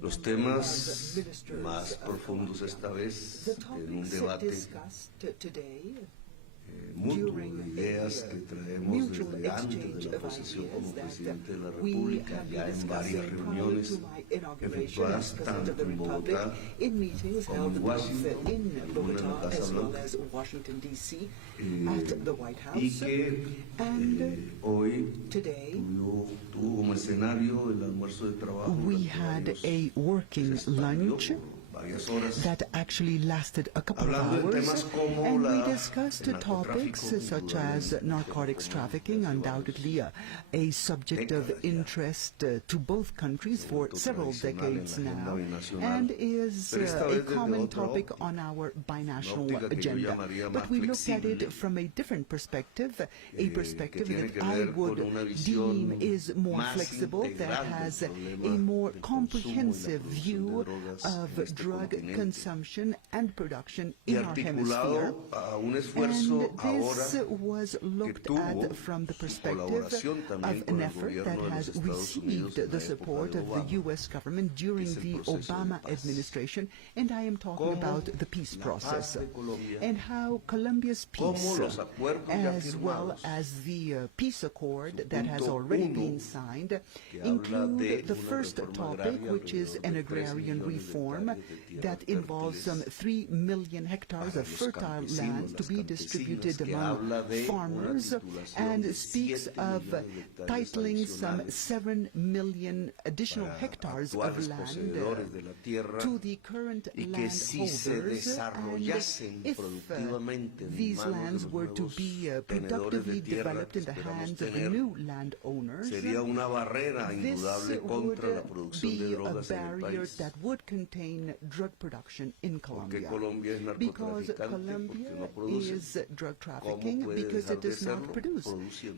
Los temas más profundos esta vez en un debate mutuo de ideas que traemos desde antes de la posesión como presidente de la República, ya en varias reuniones efectuadas tanto en Bogotá como en Washington, alguna en la Casa Blanca, y que hoy tuvo como escenario el almuerzo de trabajo. We had a working lunch that actually lasted a couple of hours, and we discussed topics such as narcotics trafficking, undoubtedly a subject of interest to both countries for several decades now, and is a common topic on our binational agenda. But we looked at it from a different perspective, a perspective that I would deem is more flexible, that has a more comprehensive view of drug consumption and production in our hemisphere. And this was looked at from the perspective of an effort that has received the support of the U.S. government during the Obama administration, and I am talking about the peace process, and how Colombia's peace, as well as the peace accord that has already been signed, include the first topic, which is an agrarian reform that involves some 3 million hectares of fertile land to be distributed among farmers, and speaks of titling some 7 million additional hectares of land to the current landholders, and if these lands were to be productively developed in the hands of the new landowners, this would be a barrier that would contain drug production in Colombia, because Colombia is drug trafficking because it does not produce.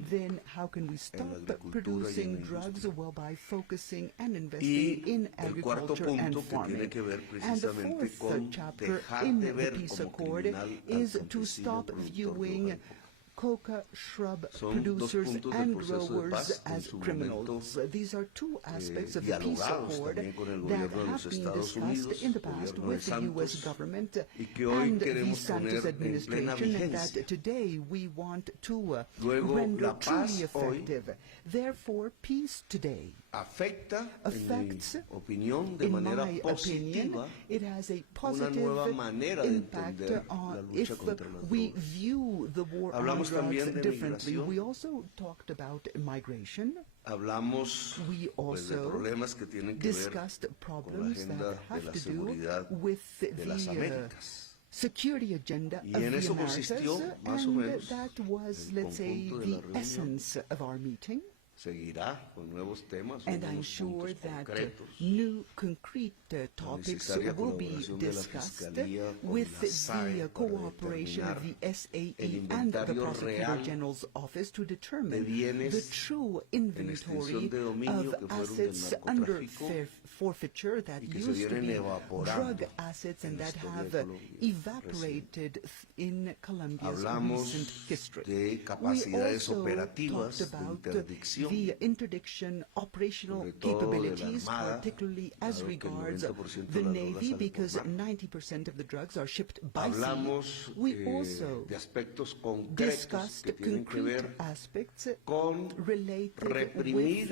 Then how can we stop producing drugs? Well, by focusing and investing in agriculture and farming. And the fourth chapter in the peace accord is to stop viewing coca shrub producers and growers as criminals. These are two aspects of the peace accord that have been discussed in the past with the U.S. government and the Santos administration, and that today we want to render truly effective. Therefore, peace today affects, in my opinion, it has a positive impact on if we view the war on drugs differently. We also talked about migration. We also discussed problems that have to do with the security agenda of the Americas, and that was, let's say, the essence of our meeting. And I'm sure that new concrete topics will be discussed with the cooperation of the SAE and the Prosecutor General's Office to determine the true inventory of assets under forfeiture that used to be drug assets and that have evaporated in Colombia's recent history. We also talked about the interdiction operational capabilities, particularly as regards the Navy, because 90% of the drugs are shipped by sea. We also discussed concrete aspects related with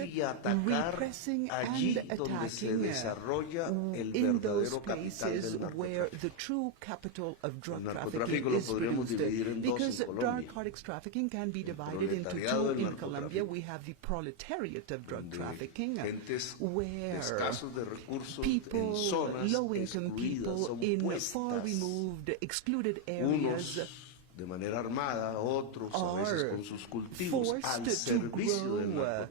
repressing and attacking in those places where the true capital of drug trafficking is produced. Because narcotics trafficking can be divided into two in Colombia. We have the proletariat of drug trafficking, where people, low-income people in far removed, excluded areas are forced to grow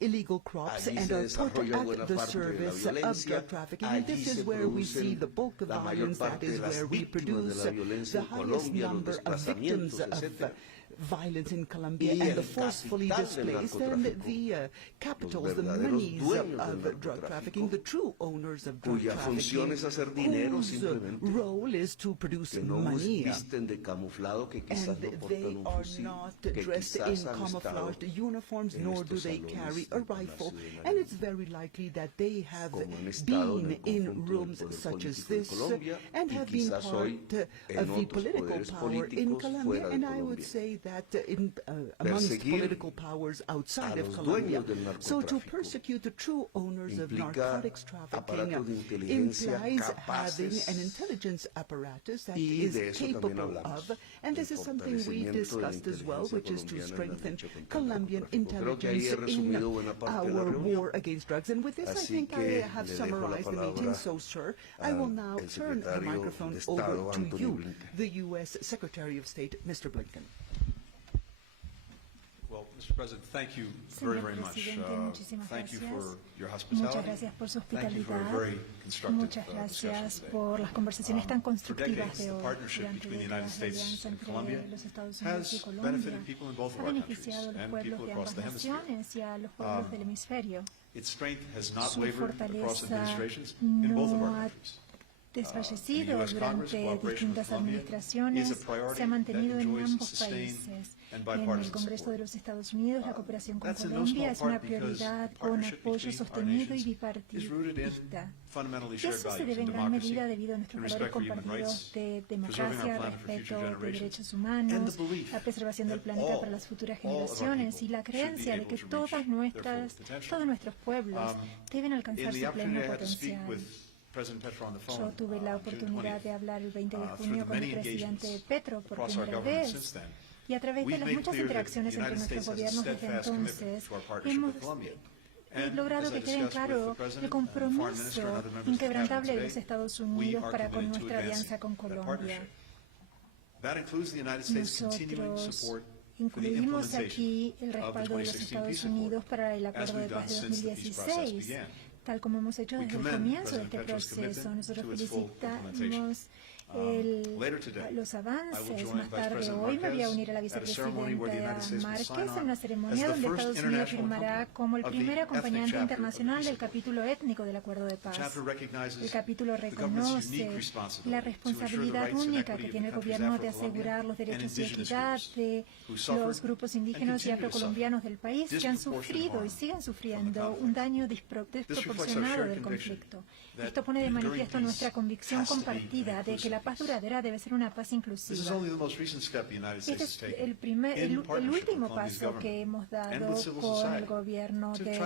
illegal crops and are put at the service of drug trafficking. And this is where we see the bulk of violence. That is where we produce the highest number of victims of violence in Colombia and the forcefully displaced, and the capitals, the monies of drug trafficking, the true owners of drug trafficking, whose role is to produce money. And they are not dressed in camouflaged uniforms, nor do they carry a rifle. And it's very likely that they have been in rooms such as this and have been part of the political power in Colombia, and I would say that amongst political powers outside of Colombia. So to persecute the true owners of narcotics trafficking implies having an intelligence apparatus that is capable of, and this is something we discussed as well, which is to strengthen Colombian intelligence in our war against drugs. And with this, I think I have summarized the meeting. So, sir, I will now turn the microphone over to you, the U.S. Secretary of State, Mr. Blinken. Well, Mr. President, thank you very, very much. Thank you for your hospitality. Muchas gracias por su Thank you for a hospitalidad. very constructive Muchas gracias por las conversaciones tan constructivas de the hoy. partnership Durante between the United décadas, la States alianza and entre Colombia los Estados Unidos y has Colombia benefited people in both of ha our countries beneficiado a los and pueblos people de across ambas the hemisphere. naciones y a los pueblos del hemisferio. Its strength has not Su wavered across fortaleza administrations in both of no our ha countries. desfallecido US Congress, durante cooperation with distintas Colombia administraciones, is a priority se ha mantenido that en enjoys ambos sustained países. and En el bipartisan Congreso support. de los Estados Unidos, la cooperación con That's in no Colombia small es una part because prioridad con partnership apoyo between our sostenido y nations is rooted in bipartidista. fundamentally Y shared eso se values debe in en gran democracy, medida debido a nuestros in valores respect for human compartidos rights, de preserving democracia, our planet for future respeto de generations, derechos and humanos, the belief la preservación del that planeta para las futuras all of our generaciones y people la creencia should de be que able to reach todos nuestros pueblos deben In alcanzar the su pleno opportunity I had to speak potencial. with President Petro on the phone Yo tuve la on June oportunidad 20th, de hablar el 20 de through junio the con el many presidente engagements Petro por across our primera government since vez. then. Y a través de We've las made muchas clear that interacciones the entre United nuestros States has a gobiernos desde steadfast entonces, commitment to our partnership hemos with Colombia. logrado As I que quede discussed with claro the el President and the Foreign compromiso Minister and other members of the inquebrantable de Cabinet los today, Estados we Unidos are para con committed to nuestra alianza advancing con that Colombia. partnership. That includes the United States continuing Nosotros support for the incluimos implementation aquí el of the respaldo de los 2016 Estados peace accord, Unidos para el as acuerdo de we've done paz de since the peace process 2016, began. tal como hemos hecho We desde el commend comienzo de President este Petro's proceso. commitment Nosotros to its full implementation. felicitamos Later today, los I will avances. join Más Vice tarde President hoy me voy a Marquez unir a la at a ceremony where the United vicepresidenta States will sign Márquez en on una as ceremonia the donde first Estados Unidos international firmará company como el of the primer ethnic acompañante chapter of the internacional peace del accord. capítulo étnico del acuerdo de The paz. chapter recognizes El capítulo the government's unique reconoce responsibility la to ensure the responsabilidad rights and única equity que of tiene the el country's gobierno de Afro-Colombian asegurar los and derechos y indigenous equidad groups de who suffered los grupos and indígenas y continue to afrocolombianos del país que han sufrido y siguen sufriendo un daño desproporcionado del conflicto. Esto pone de manifiesto nuestra convicción compartida de que la paz duradera debe ser una paz inclusiva. Este es el último paso que hemos dado con el gobierno de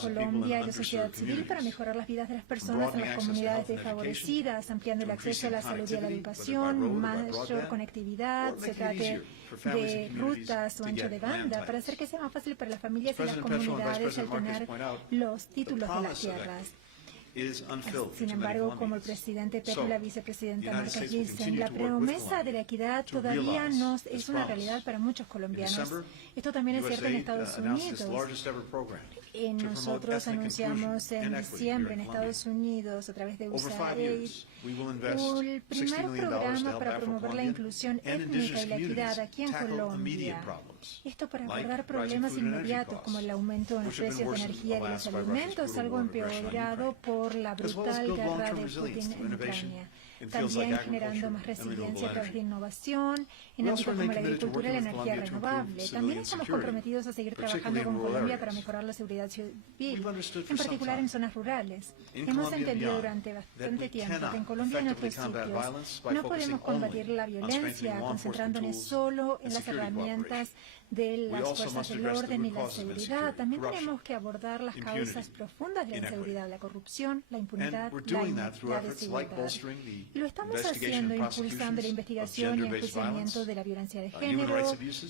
Colombia y la sociedad civil para mejorar las vidas de las personas en las comunidades desfavorecidas, ampliando el acceso a la salud y a la educación, mayor conectividad, se trate de rutas o ancho de banda, para hacer que sea más fácil para las familias y las comunidades el tener los títulos de las tierras. Sin embargo, como el presidente Petro y la vicepresidenta Márquez dicen, la promesa de la equidad todavía no es una realidad para muchos colombianos. Esto también es cierto en Estados Unidos. Nosotros anunciamos en diciembre en Estados Unidos, a través de USAID, el primer programa para promover la inclusión étnica y la equidad aquí en Colombia. Esto para abordar problemas inmediatos como el aumento en los precios de energía y de los alimentos, algo empeorado por la brutal guerra de Putin en Ucrania. También generando más resiliencia a través de innovación en ámbitos como la agricultura y la energía renovable. También estamos comprometidos a seguir trabajando con Colombia para mejorar la seguridad civil, en particular en zonas rurales. Hemos entendido durante bastante tiempo que en Colombia y en otros sitios no podemos combatir la violencia concentrándonos solo en las herramientas de las fuerzas del orden y la seguridad. También tenemos que abordar las causas profundas de la inseguridad, la corrupción, la impunidad, la desigualdad. Y lo estamos haciendo impulsando la investigación y el enjuiciamiento de la violencia de género,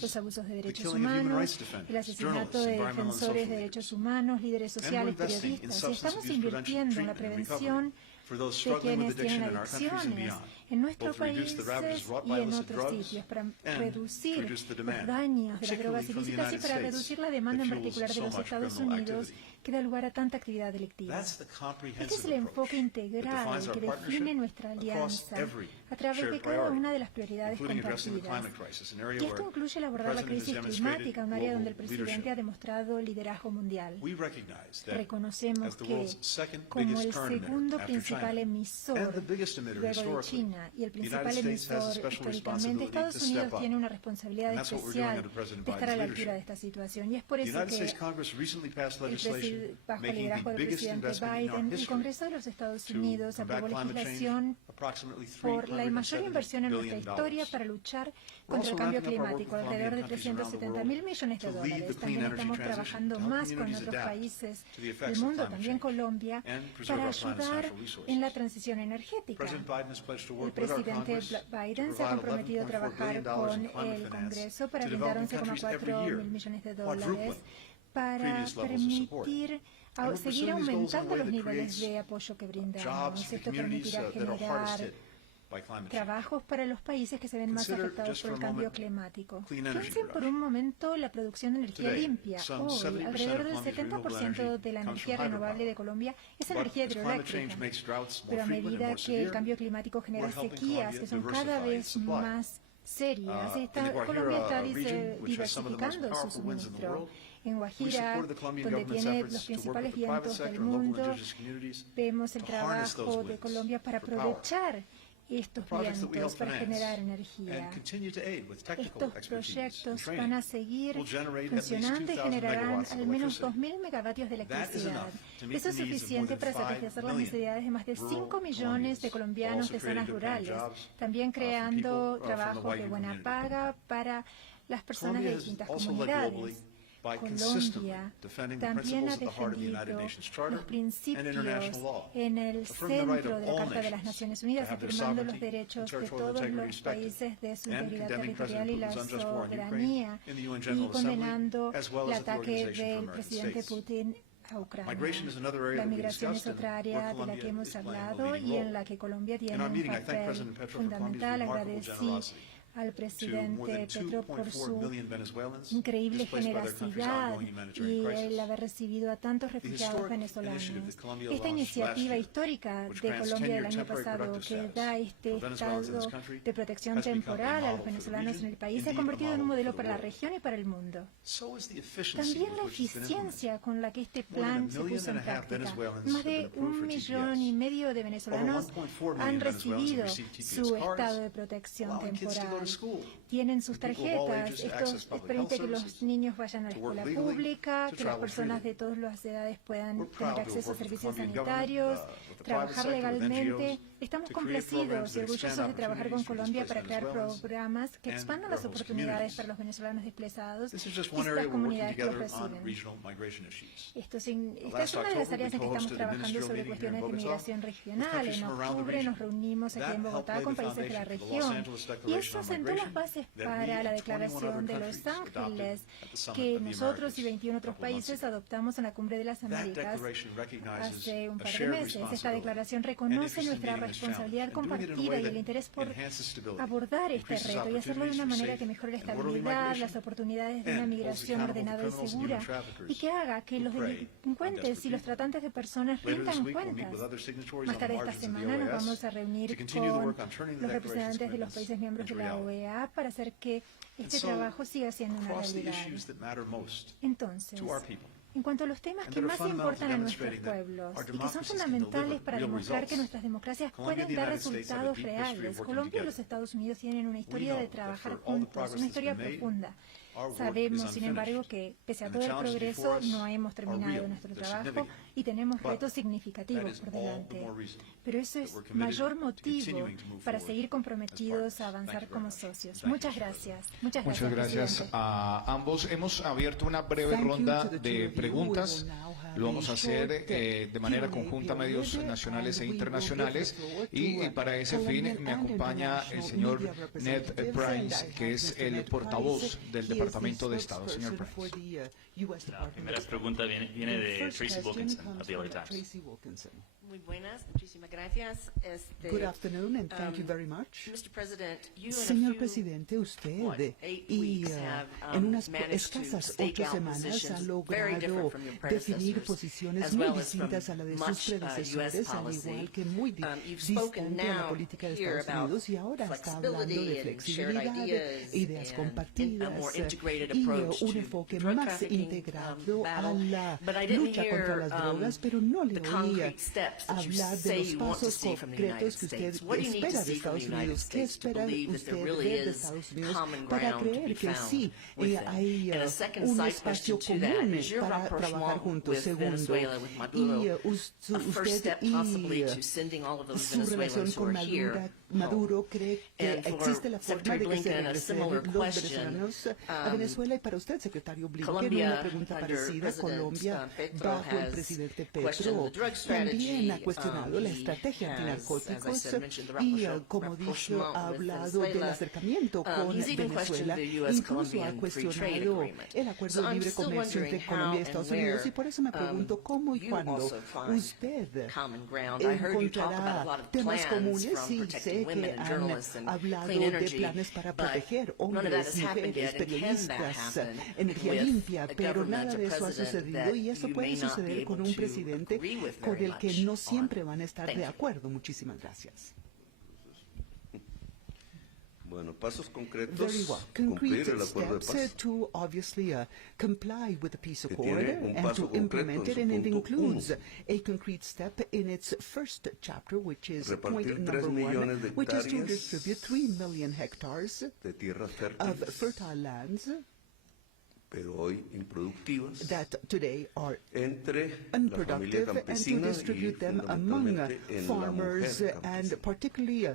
los abusos de derechos humanos, el asesinato de defensores de derechos humanos, líderes sociales, periodistas. Y estamos invirtiendo en la prevención de quienes tienen adicciones en nuestros países y en otros sitios, para reducir los daños de las drogas ilícitas y para reducir la demanda en particular de los Estados Unidos, que da lugar a tanta actividad delictiva. Este es el enfoque integral que define nuestra alianza a través de cada una de las prioridades compartidas. Y esto incluye el abordar la crisis climática, un área donde el presidente ha demostrado liderazgo mundial. Reconocemos que, como el segundo principal emisor luego de China y el principal emisor históricamente, Estados Unidos tiene una responsabilidad especial de estar a la altura de esta situación. Y es por eso que bajo el liderazgo del presidente Biden, el Congreso de los Estados Unidos aprobó legislación por la mayor inversión en nuestra historia para luchar contra el cambio climático, alrededor de $370.000 millones. También estamos trabajando más con otros países del mundo, también Colombia, para ayudar en la transición energética. El presidente Biden se ha comprometido a trabajar con el Congreso para brindar $11,4 millones para permitir seguir aumentando los niveles de apoyo que brindamos. Esto permitirá generar trabajos para los países que se ven más afectados por el cambio climático. Piensen por un momento la producción de energía limpia. Hoy, alrededor del 70% de la energía renovable de Colombia es energía hidroeléctrica. Pero a medida que el cambio climático genera sequías que son cada vez más serias, Colombia está diversificando su suministro. En Guajira, donde tiene los principales vientos del mundo, vemos el trabajo de Colombia para aprovechar estos vientos para generar energía. Estos proyectos van a seguir funcionando y generarán al menos 2.000 megavatios de electricidad. Eso es suficiente para satisfacer las necesidades de más de 5 millones de colombianos de zonas rurales, también creando trabajos de buena paga para las personas de distintas comunidades. Colombia también ha defendido los principios en el centro de la Carta de las Naciones Unidas, afirmando los derechos de todos los países de su integridad territorial y la soberanía, y condenando el ataque del presidente Putin a Ucrania. La migración es otra área de la que hemos hablado y en la que Colombia tiene un papel fundamental. Agradecí al presidente Petro por su increíble generosidad y el haber recibido a tantos refugiados venezolanos. Esta iniciativa histórica de Colombia del año pasado, que da este estado de protección temporal a los venezolanos en el país, se ha convertido en un modelo para la región y para el mundo. También la eficiencia con la que este plan se puso en práctica. Más de 1,5 millones de venezolanos han recibido su estado de protección temporal. Tienen sus tarjetas. Esto permite que los niños vayan a la escuela pública, que las personas de todas las edades puedan tener acceso a servicios sanitarios, trabajar legalmente. Estamos complacidos y orgullosos de trabajar con Colombia para crear programas que expandan las oportunidades para los venezolanos desplazados y las comunidades que los reciben. Esta es una de las áreas en que estamos trabajando sobre cuestiones de migración regional. En octubre nos reunimos aquí en Bogotá con países de la región y eso sentó las bases para la Declaración de Los Ángeles, que nosotros y 21 otros países adoptamos en la Cumbre de las Américas hace un par de meses. Esta declaración reconoce nuestra responsabilidad compartida y el interés por abordar este reto y hacerlo de una manera que mejore la estabilidad, las oportunidades de una migración ordenada y segura, y que haga que los delincuentes y los tratantes de personas rindan cuentas. Más tarde esta semana nos vamos a reunir con los representantes de los países miembros de la OEA para hacer que este trabajo siga siendo una realidad. Entonces, en cuanto a los temas que más importan a nuestros pueblos y que son fundamentales para demostrar que nuestras democracias pueden dar resultados reales, Colombia y los Estados Unidos tienen una historia de trabajar juntos, una historia profunda. Sabemos, sin embargo, que pese a todo el progreso no hemos terminado nuestro trabajo y tenemos retos significativos por delante. Pero eso es mayor motivo para seguir comprometidos a avanzar como socios. Muchas gracias. Muchas gracias a ambos. Hemos abierto una breve ronda de preguntas. Lo vamos a hacer de manera conjunta, medios nacionales e internacionales, y para ese fin me acompaña el señor Ned Price, que es el portavoz del Departamento de Estado. Señor Price. La primera pregunta viene de Tracy Wilkinson, of the LA Times. Muy buenas, muchísimas gracias. Good afternoon and thank you very much. Mr. President, you Señor presidente, usted en unas escasas 8 semanas ha logrado definir posiciones muy distintas a la de sus predecesores, al igual que muy distante a la política de Estados Unidos, y ahora está hablando de flexibilidad, ideas compartidas y un enfoque más integrado a la lucha contra las drogas, pero no le oía hablar de los pasos concretos que usted espera de Estados Unidos. ¿Qué espera usted ver de Estados Unidos para creer que sí hay un espacio común para trabajar juntos? Segundo, y usted y su relación con Maduro cree que existe la forma de que se regresen los venezolanos a Venezuela. Y para usted, secretario Blinken, una pregunta parecida. Colombia, bajo el presidente Petro, también ha cuestionado la estrategia antinarcóticos y, como dicho, ha hablado del acercamiento con Venezuela, incluso ha cuestionado el acuerdo de libre comercio entre Colombia y Estados Unidos. Y por eso me pregunto cómo y cuándo usted encontrará temas comunes. Sí, sé que han hablado de planes para proteger hombres, mujeres, periodistas, energía limpia, pero nada de eso ha sucedido, y eso puede suceder con un presidente con el que no siempre van a estar de acuerdo. Muchísimas gracias. Bueno, pasos concretos, Very well. cumplir Concrete el acuerdo de steps paz. to obviously comply with the peace Que accord tiene un and paso to concreto implement en it, su and it punto includes uno. a concrete step in its first chapter, which is point Repartir number 3 millones de 1, which is to hectáreas distribute 3 million hectares de tierras of fértiles, fertile lands pero hoy improductivas, that today are entre la familia unproductive, and to campesina y distribute them among fundamentalmente en la farmers mujer and campesina. particularly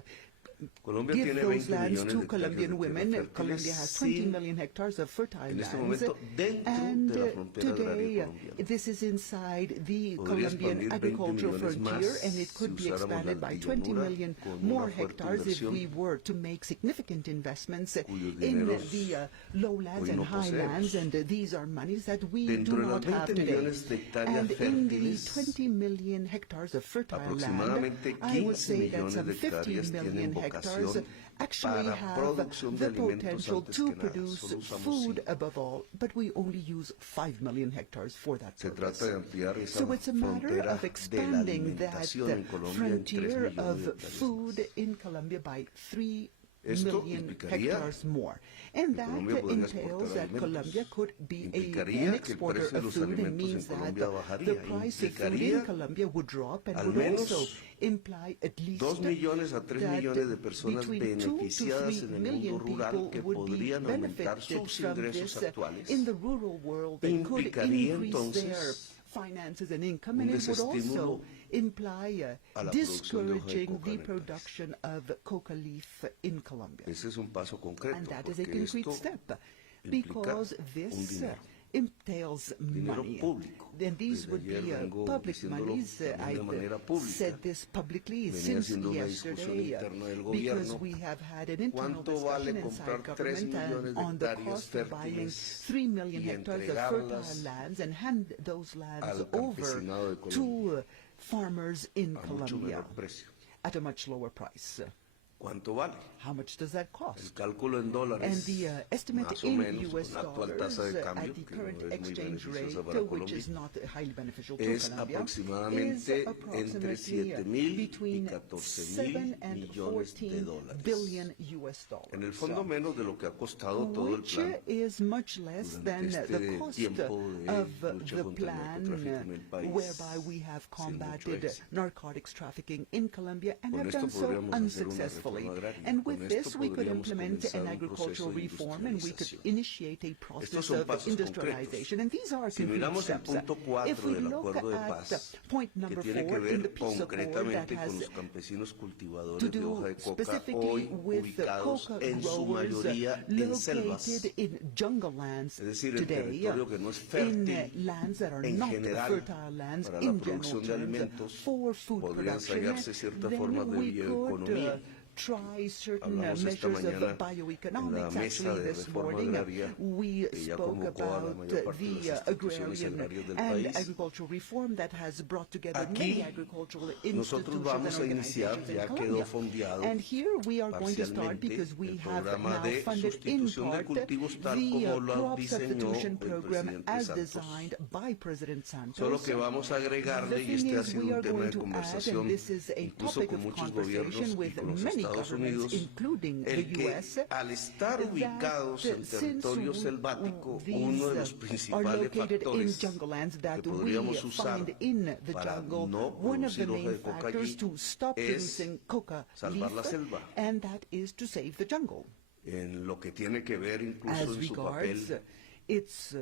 Colombia give tiene those 20 lands millones to de hectáreas Colombian de women. tierras Colombia fértiles has 20 sin, million hectares of fertile en este lands, momento, dentro and de la frontera agraria today colombiana. this is inside the Podría Colombian expandir 20 agricultural millones frontier, más and it could si be usáramos la expanded by 20 llanura million con more una fuerte hectares if we inversión were to make significant investments cuyos in dineros the lowlands hoy and no highlands, poseemos. and these are monies that we Dentro do de not las have 20 today. millones de hectáreas And in the fértiles, 20 million hectares of fertile land, aproximadamente I would 15 say that millones some de 15 hectáreas million tienen hectares vocación actually para have producción de the alimentos potential antes to que nada. produce Solo usamos food 5. above all, but we only use 5 million hectares for that Se purpose. trata de ampliar esa So it's a matter frontera of de la expanding that alimentación en Colombia en 3 frontier millones of de hectáreas food más. in Colombia by 3 Esto million implicaría hectares more. And que that Colombia podría entails exportar that alimentos. Colombia could be an Implicaría que el exporter precio de of los food, and alimentos en means that Colombia the bajaría. price of food in Implicaría Colombia would drop, and al would menos also imply at least 2 millones a 3 that millones de personas between 2 to 3 beneficiadas en el million mundo rural people que would be podrían aumentar benefited sus from ingresos this actuales. in the rural world. They could Implicaría increase their entonces finances and income, un and it would also desestímulo imply a la producción de hoja de discouraging coca the en el país. production of coca leaf in Colombia. Ese es un paso concreto, And that is a porque concrete esto step, implica because un this dinero. entails Dinero money. público. And these Desde would ayer be vengo public diciéndolo monies. también de manera pública. Said this publicly Venía since haciendo una discusión yesterday, interna del because gobierno. we have had an internal ¿Cuánto vale discussion inside comprar 3 government millones de on the hectáreas cost of buying fértiles 3 million y hectares of fertile entregarlas lands and hand those lands al over campesinado de Colombia to farmers in a mucho Colombia menor precio? at a much lower price? ¿Cuánto vale? How much does that El cost? cálculo en dólares, And the estimate más o in menos, US con la actual dollars tasa de at cambio, the que current no es muy exchange rate, beneficiosa para which Colombia, is not highly beneficial to es Colombia, is aproximadamente entre approximately 7.000 y between 14.000 7 and millones de 14 dólares. billion US dollars. En el fondo menos de lo que ha costado todo el Which plan is much less than durante the este cost tiempo de of lucha the contra el plan narcotráfico en el país, whereby we have sin mucho combated éxito. narcotics trafficking in Colombia and Con have esto done so podríamos hacer una unsuccessfully. successfully. And with this, we could implement an agricultural reform and we could initiate a process of industrialization. And these are concrete steps. If we look at point number 4 in the peace accord that has to do specifically with the coca growers located in jungle lands today, in lands that are not fertile lands in general terms for food production, then we could try certain measures of bioeconomics. Actually, this morning we spoke about the agrarian and agricultural reform that has brought together many agricultural institutions and organizations in Colombia. And here we are going to start because we have now funded in part the crop substitution program as designed by President Santos. The thing is, we are going to add, and this is a topic of conversation with many governments, including the U.S., that since these are located in jungle lands that we find in the jungle, one of the main factors to stop producing coca leaf, and that is to save the jungle. As regards its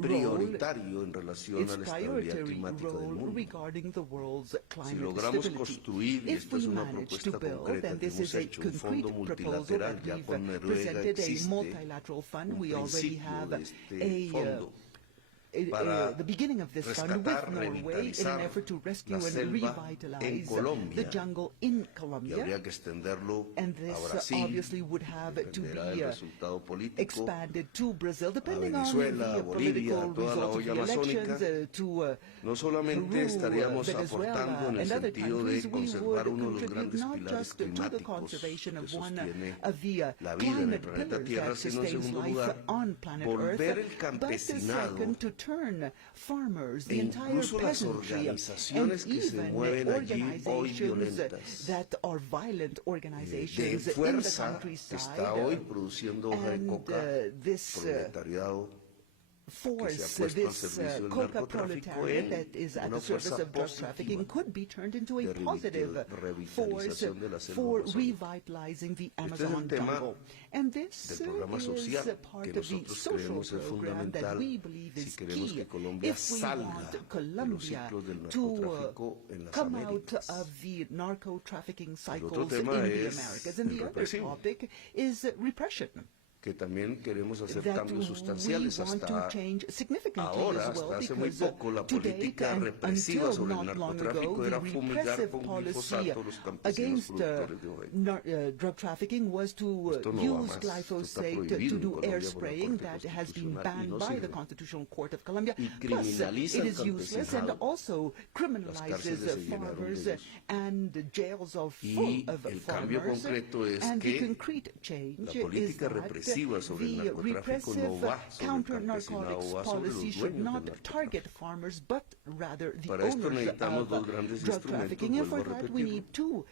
prioritario en relación al estabilidad climática del mundo. Si logramos construir, y esta es una propuesta concreta que hemos hecho, un fondo multilateral, ya con Noruega existe un principio de este fondo, para rescatar, revitalizar la selva en Colombia, y habría que extenderlo a Brasil, dependerá del resultado político, a Venezuela, a Bolivia, a toda la olla amazónica. No solamente estaríamos aportando en el sentido de conservar uno de los grandes pilares climáticos que sostiene la vida en el planeta Tierra, sino en segundo lugar, volver el campesinado e incluso las organizaciones que se mueven allí hoy violentas, de fuerza que está hoy produciendo hoja de coca, proletariado force, this coca proletariat that is at the service of drug trafficking could be turned into a positive force for revitalizing the Amazon jungle. And this is part of the social program that we believe is key if we want Colombia to come out of the narco-trafficking cycles in the Americas. And the other topic is repression. Que también queremos hacer cambios sustanciales. Hasta ahora, hasta hace muy poco, la política represiva sobre el narcotráfico era fumigar con glifosato los campesinos productores de hoja. Drug trafficking was to use glyphosate to do air spraying. That has been banned by the Constitutional Court of Colombia. Plus, it is useless and also criminalizes farmers and jails are full of farmers. And the concrete change is that the repressive counter-narcotics policy should not target farmers, but rather the owners of drug trafficking. And for that, we need two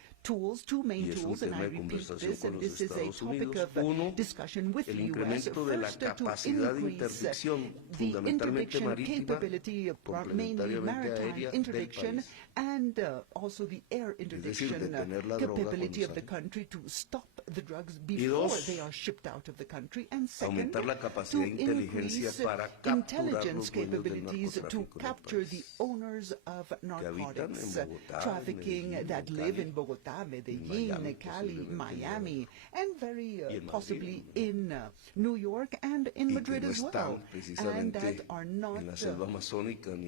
main tools, and I repeat this, and this is a topic of discussion with the U.S. First, to increase the interdiction capability, mainly maritime interdiction, and also the air interdiction capability of the country to stop the drugs before they are shipped out of the country. And second, to increase intelligence capabilities to capture the owners of narcotics trafficking that live in Bogotá, Medellin, Cali, Miami, and very possibly in New York and in Madrid as well, and that are not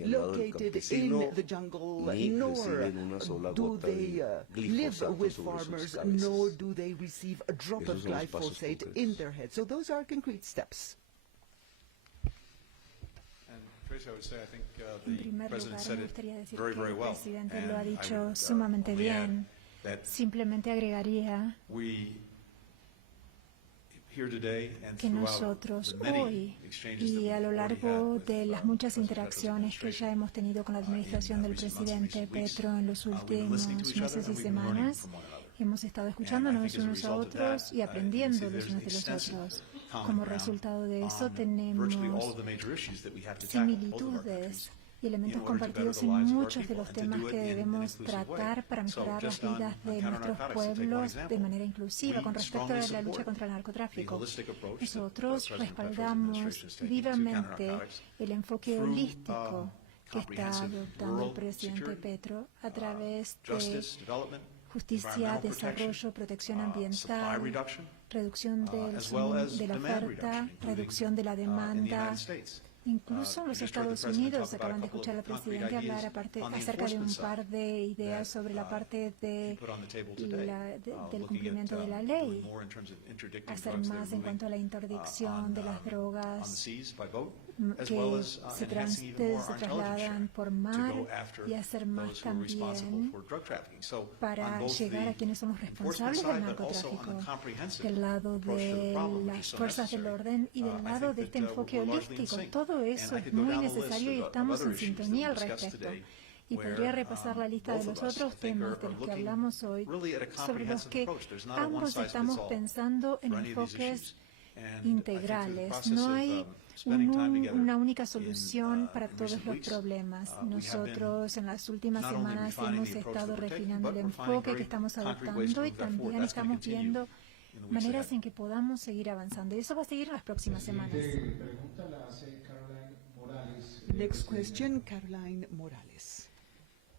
located in the jungle, nor do they live with farmers, nor do they receive a drop of glyphosate in their head. So those are concrete steps. En primer lugar, me gustaría decir que el presidente lo ha dicho sumamente bien. Simplemente agregaría que nosotros hoy y a lo largo de las muchas interacciones que ya hemos tenido con la administración del presidente Petro en los últimos meses y semanas, hemos estado escuchándonos unos a otros y aprendiendo los unos de los otros. Como resultado de eso tenemos similitudes y elementos compartidos en muchos de los temas que debemos tratar para mejorar las vidas de nuestros pueblos de manera inclusiva con respecto a la lucha contra el narcotráfico. Nosotros respaldamos vivamente el enfoque holístico que está adoptando el presidente Petro a través de justicia, desarrollo, protección ambiental, reducción de la oferta, reducción de la demanda. Incluso en los Estados Unidos acaban de escuchar al presidente hablar acerca de un par de ideas sobre la parte del cumplimiento de la ley, hacer más en cuanto a la interdicción de las drogas que se trasladan por mar y hacer más también para llegar a quienes somos responsables del narcotráfico, del lado de las fuerzas del orden y del lado de este enfoque holístico. Todo eso es muy necesario y estamos en sintonía al respecto. Y podría repasar la lista de los otros temas de los que hablamos hoy, sobre los que ambos estamos pensando en enfoques integrales. No hay una única solución para todos los problemas. Nosotros en las últimas semanas hemos estado refinando el enfoque que estamos adoptando y también estamos viendo maneras en que podamos seguir avanzando. Y eso va a seguir en las próximas semanas. Next question, Caroline Morales.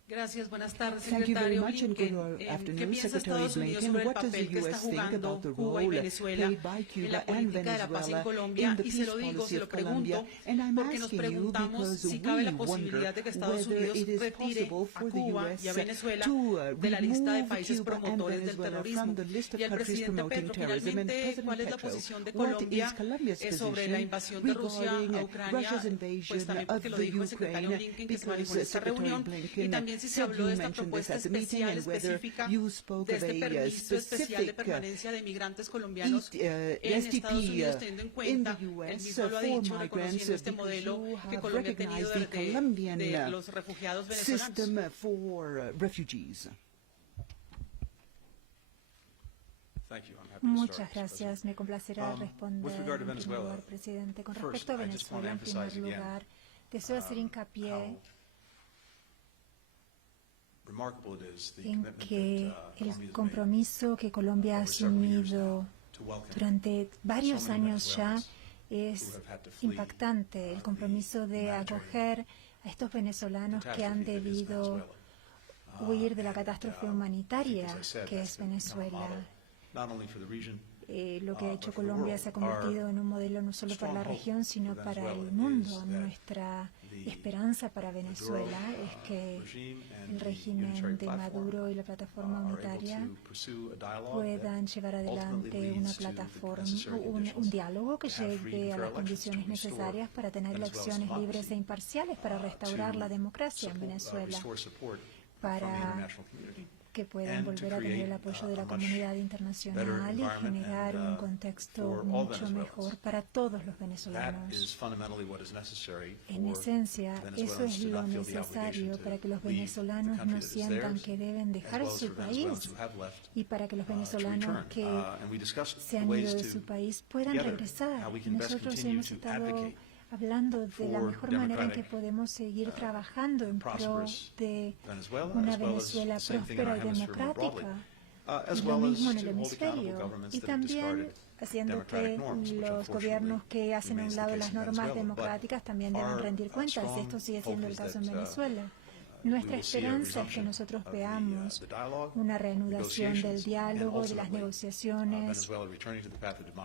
Gracias, buenas tardes, Thank you very secretario much and Blinken. good ¿Qué afternoon, piensa Secretary Estados Unidos Blinken. sobre el What does the papel que está U.S. think jugando about the Cuba y role Venezuela played by en Cuba la and política de la paz en Venezuela Colombia? in the Y se peace lo digo, policy se lo of Colombia? pregunto, And I'm porque nos asking you preguntamos because si cabe la we posibilidad wonder de que Estados whether Unidos it is retire possible a for the Cuba U.S. y a Venezuela to de la lista de remove países Cuba and promotores del Venezuela terrorismo. from the list of Y el countries presidente promoting Petro, terrorism. And finalmente, President ¿cuál es la Petro, posición de what Colombia is Colombia's sobre la position invasión de Rusia regarding a Ucrania? Russia's Pues invasion también of porque lo the dijo el secretario Ukraine, Blinken que se manejó en because esta Secretary reunión, y Blinken también si se said habló you de esta mentioned this propuesta at the meeting especial and whether específica you spoke de of este a permiso especial de specific permanencia de migrantes colombianos en SDP Estados Unidos, teniendo en in cuenta, the él U.S. mismo lo ha for dicho, migrants reconociendo este because modelo you que have Colombia ha tenido recognized the de Colombian los refugiados venezolanos. system for refugees. Muchas gracias. Me complacerá responder en primer lugar, presidente. Con respecto a Venezuela, en primer lugar, deseo hacer hincapié en que el compromiso que Colombia ha asumido durante varios años ya es impactante. El compromiso de acoger a estos venezolanos que han debido huir de la catástrofe humanitaria que es Venezuela. Lo que ha hecho Colombia se ha convertido en un modelo no solo para la región, sino para el mundo. Nuestra esperanza para Venezuela es que el régimen de Maduro y la plataforma unitaria puedan llevar adelante una plataforma, un diálogo que llegue a las condiciones necesarias para tener elecciones libres e imparciales, para restaurar la democracia en Venezuela, para que puedan volver a tener el apoyo de la comunidad internacional y generar un contexto mucho mejor para todos los venezolanos. En esencia, eso es lo necesario para que los venezolanos no sientan que deben dejar su país y para que los venezolanos que se han ido de su país puedan regresar. Nosotros hemos estado hablando de la mejor manera en que podemos seguir trabajando en pro de una Venezuela próspera y democrática. Y lo mismo en el hemisferio. Y también haciendo que los gobiernos que hacen a un lado las normas democráticas también deben rendir cuentas. Esto sigue siendo el caso en Venezuela. Nuestra esperanza es que nosotros veamos una reanudación del diálogo, de las negociaciones,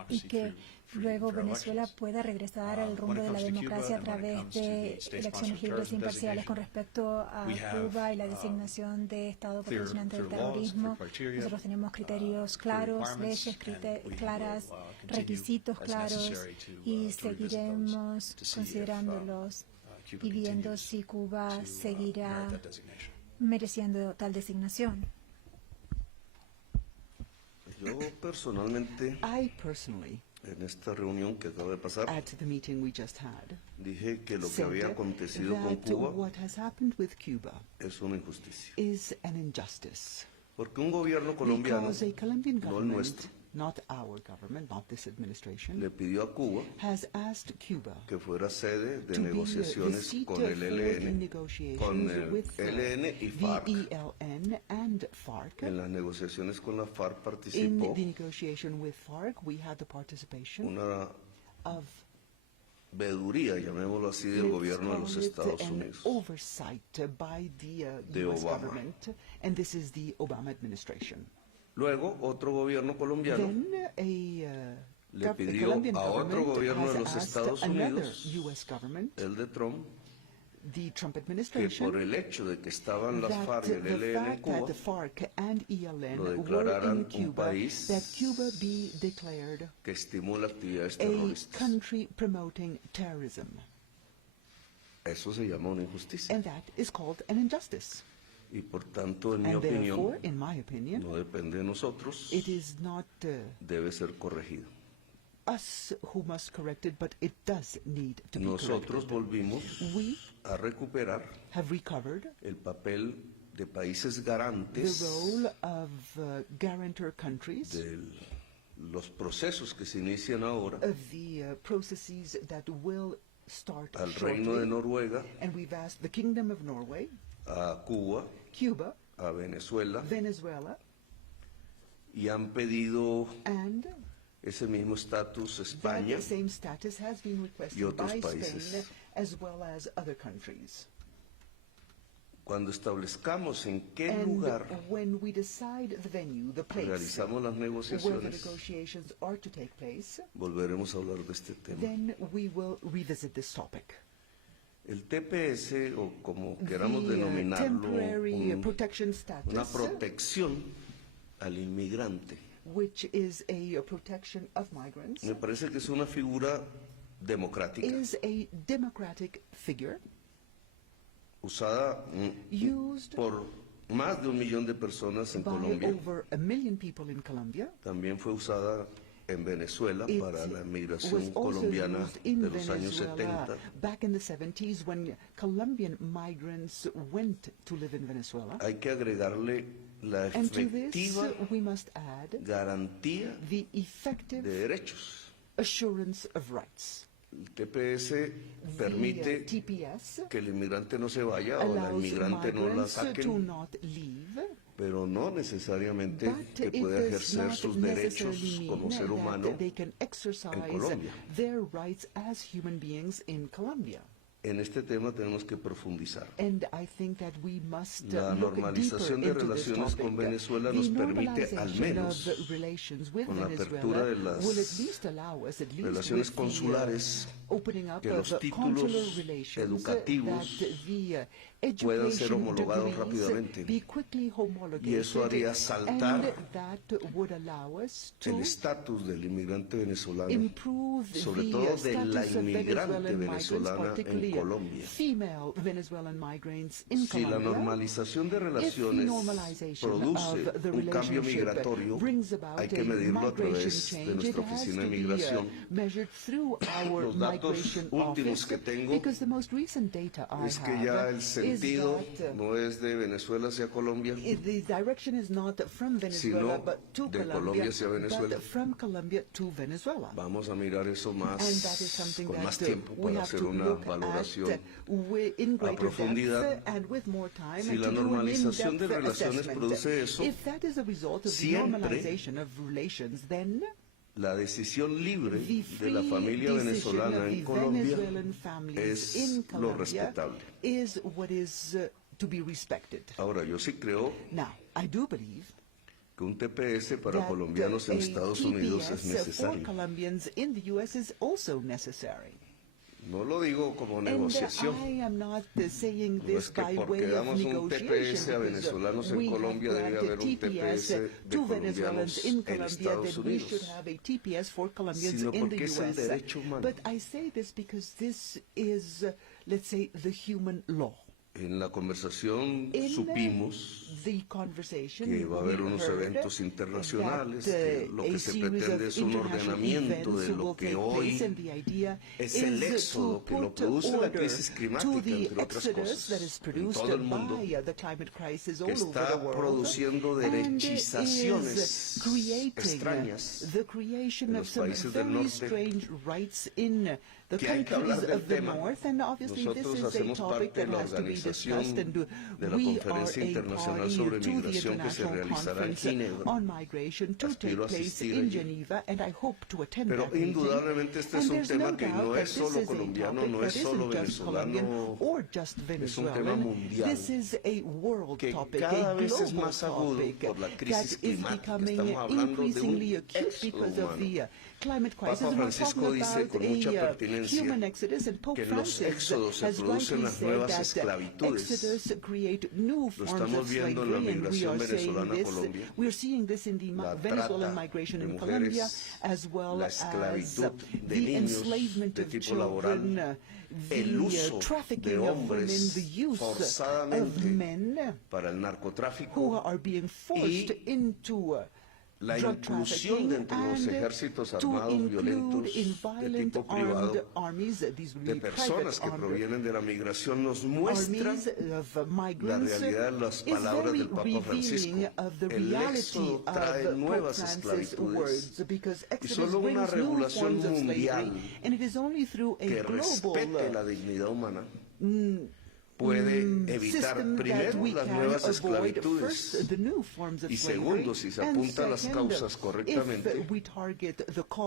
y que luego Venezuela pueda regresar al rumbo de la democracia a través de elecciones libres e imparciales. Con respecto a Cuba y la designación de Estado patrocinante del terrorismo, nosotros tenemos criterios claros, leyes claras, requisitos claros, y seguiremos considerándolos y viendo si Cuba seguirá mereciendo tal designación. Yo personalmente, en esta reunión que acaba de pasar, dije que lo que había acontecido con Cuba es una injusticia. Porque un gobierno colombiano, no el nuestro, not our government, not this administration, le pidió a Cuba has asked Cuba que fuera sede de to be the negociaciones seat con el for ELN, negotiations con el with ELN y FARC. the ELN and FARC. En las negociaciones con la FARC In participó the negotiation with FARC, we had the participation una of, veeduría, llamémoslo así, del gobierno de los let's call it Estados an Unidos. oversight by the De US Obama. government, and this is the Obama administration. Luego, otro gobierno colombiano Then le pidió Colombian a otro government gobierno de has los asked Estados another Unidos, US government, el de Trump, the Trump que administration, por el hecho de que estaban las that FARC y el the ELN en fact that Cuba, the FARC and ELN lo were declararan in un Cuba, país that Cuba be declared que estimula actividades a terroristas. country promoting terrorism. Eso se llama una injusticia. And that is called an injustice. Y por tanto, en mi And therefore, opinión, in my opinion, no depende de nosotros, it is not debe ser corregido. us who must correct it, but it does need to be Nosotros corrected. volvimos We a recuperar have recovered el papel de países the garantes role of guarantor countries de los procesos que se inician ahora of the processes that will start al Reino de shortly. Noruega, And we've asked the Kingdom of Norway, a Cuba, Cuba, a Venezuela, Venezuela, y han pedido and ese mismo estatus that España same status has been y requested otros by países. Spain as well as other countries. Cuando establezcamos en qué And lugar when we decide the venue, the place realizamos las where the negociaciones, negotiations are to take place, volveremos a hablar de este tema. then we will revisit this topic. El TPS, o como queramos The denominarlo, temporary protection status, una protección al inmigrante, which is a protection of migrants, me parece que es una figura democrática, is a democratic figure usada used por más de 1 millón de personas en by Colombia. over 1 million people in Colombia. También fue usada en Venezuela It para la was migración also colombiana used in de los años Venezuela 70. back in the 70s when Colombian migrants went to live in Venezuela. Hay que agregarle la And to this efectiva we must add garantía the de effective derechos. assurance of rights. El TPS The permite TPS que el inmigrante no se vaya o la allows inmigrante no la migrants to saquen, not leave, pero no necesariamente but que it pueda does ejercer not sus derechos necessarily como mean ser humano that they can exercise Colombia. their rights as human beings in Colombia. En este tema tenemos que profundizar. And I think that we must La look deeper normalización de into this relaciones topic. con Venezuela The nos permite al normalization menos of relations with con la Venezuela apertura de las will at least allow us, at least relaciones with consulares, the opening up que los of consular títulos relations, educativos that the puedan ser education homologados degrees rápidamente. be quickly homologated, Y eso haría saltar and that would allow us to el estatus del inmigrante venezolano, improve sobre the todo de la status of inmigrante Venezuelan migrants, venezolana en particularly Colombia. female Venezuelan migrants in Si la Colombia. normalización de If the relaciones normalization produce of the un cambio relationship migratorio, brings about hay que a medirlo a migration través de change, it nuestra has oficina to de be migración. measured through our Los datos migration últimos office, que tengo because the most recent data I Es que ya have el is sentido that no es de Venezuela hacia Colombia, the direction is not from Venezuela sino but to de Colombia, Colombia hacia Venezuela. but from Colombia to Venezuela. Vamos a mirar eso And that is something con más that tiempo we para have hacer to una look valoración at in a greater profundidad. depth and with more time, Si and la to do an normalización de in-depth relaciones assessment. produce eso, If that is a result of the siempre normalization of relations, then la decisión libre the de la free familia decision venezolana of en the Colombia Venezuelan families es in lo Colombia respetable. is what is to be respected. Ahora, yo sí creo Now, I do believe que un TPS para that colombianos en a Estados Unidos es TPS for necesario. Colombians in the U.S. is also necessary. No lo digo como And negociación. I am not saying No this es que by porque way of damos un negotiation, TPS a because venezolanos en we Colombia, have debe granted haber un TPS TPS de to Venezuelans colombianos in en Colombia, Estados that we should Unidos. have a TPS for Colombians Sino in the porque es el U.S. derecho humano. But I say this because this is, let's say, the human law. En la conversación supimos que va a haber unos eventos internacionales, que lo que se pretende es un ordenamiento de lo que hoy es el éxodo que lo produce la crisis climática, entre otras cosas, en todo el mundo, que está produciendo derechizaciones extrañas en los países del norte, que hay que hablar del tema. Nosotros hacemos parte de la organización de la Conferencia Internacional sobre Migración que se realizará en Ginebra. Aspiro a asistir allí. Pero indudablemente este es un tema que no es solo colombiano, no es solo venezolano, es un tema mundial, que cada vez es más agudo por la crisis climática. Estamos hablando de un éxodo humano. Papa Francisco dice con mucha pertinencia que en los éxodos se producen las nuevas esclavitudes. Lo estamos viendo en la migración venezolana a Colombia, la trata de mujeres, la esclavitud de niños de tipo laboral, el uso de hombres forzadamente para el narcotráfico y la inclusión dentro de los ejércitos armados violentos de tipo privado de personas que provienen de la migración nos muestran la realidad de las palabras del Papa Francisco. El éxodo trae nuevas esclavitudes y solo una regulación mundial que respete la dignidad humana puede evitar, primero, las nuevas esclavitudes y segundo, si se apunta a las causas correctamente,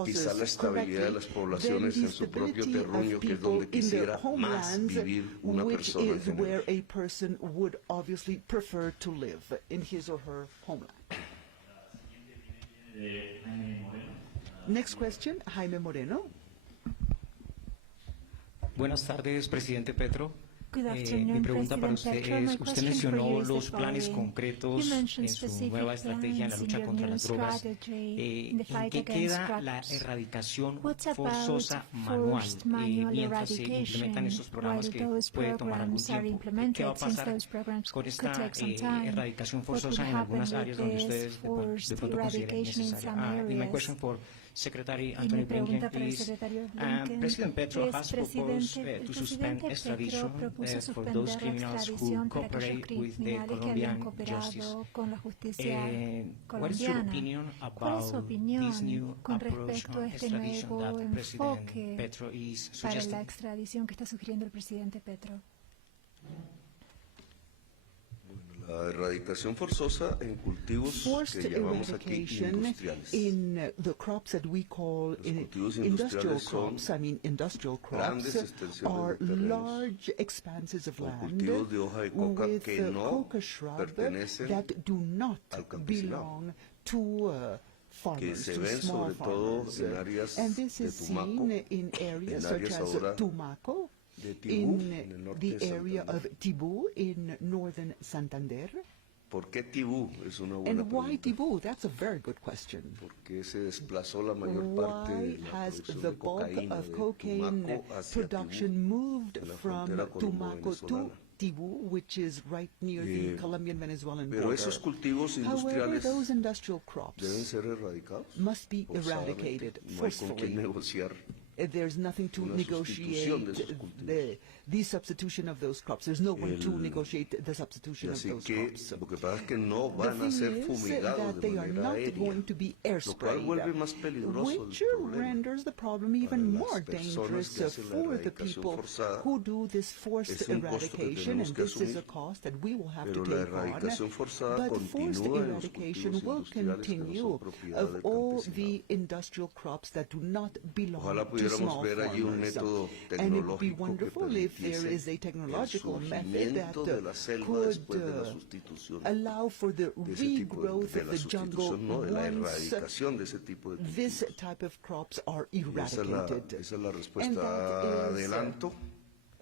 quizá la estabilidad de las poblaciones en su propio terruño, que es donde quisiera más vivir una persona en general. Next question, Jaime Moreno. Buenas tardes, presidente Petro. Mi pregunta para usted es, usted mencionó los planes concretos en su nueva estrategia en la lucha contra las drogas. ¿En qué queda la erradicación forzosa manual mientras se implementan estos programas que puede tomar algún tiempo? ¿Qué va a pasar con esta erradicación forzosa en algunas áreas donde ustedes de pronto consideren necesaria? My question for Secretary Anthony Blinken is, President Petro has proposed to suspend extradition for those criminals who cooperate with the Colombian justice. What is your opinion about this new approach on extradition that President Petro is suggesting? Para la extradición que está sugiriendo el presidente Petro. La erradicación forzosa en cultivos que llamamos aquí industriales. In the crops that we call industrial crops, industrial crops are large expanses of land with coca shrub that do not belong to farmers, to small farmers. And this is seen in areas such as Tumaco, in the area of Tibú in northern Santander. ¿Por qué Tibú? Es una buena And why pregunta. Tibú? That's a very good question. Porque se desplazó la mayor parte Why de la has producción the de bulk cocaína of de cocaine Tumaco hacia production Tibú, moved en la from frontera Tumaco to colombo-venezolana? Tibú, which is right near the Colombian-Venezuelan Pero border? esos cultivos However, industriales those industrial crops deben ser erradicados. must be Forzadamente. eradicated No hay con quién forcefully. negociar. There's nothing to Una negotiate sustitución de esos cultivos. the substitution of those crops. There's no one to negotiate the substitution of Así those que crops. lo que pasa es que no The van a thing ser is fumigados that de they are manera not aérea, going to be air lo cual vuelve sprayed, más peligroso el which problema renders the problem even para more las personas dangerous que hacen la for the erradicación people forzada. who do this forced Es un costo que eradication, tenemos and que this is a asumir. cost that we will have to Pero la take on. erradicación forzada But forced continúa en los eradication cultivos will industriales que no continue son propiedad of del all campesinado. the industrial crops that do not belong Ojalá to pudiéramos small ver allí un farmers. método And it would be tecnológico que wonderful if there permitiese is a el technological method that surgimiento de la selva could después de la sustitución allow for the de ese tipo regrowth de of la the jungle sustitución, no, de la once erradicación de ese tipo de this cultivos. type of crops are Y esa eradicated. es la And respuesta. that is Adelanto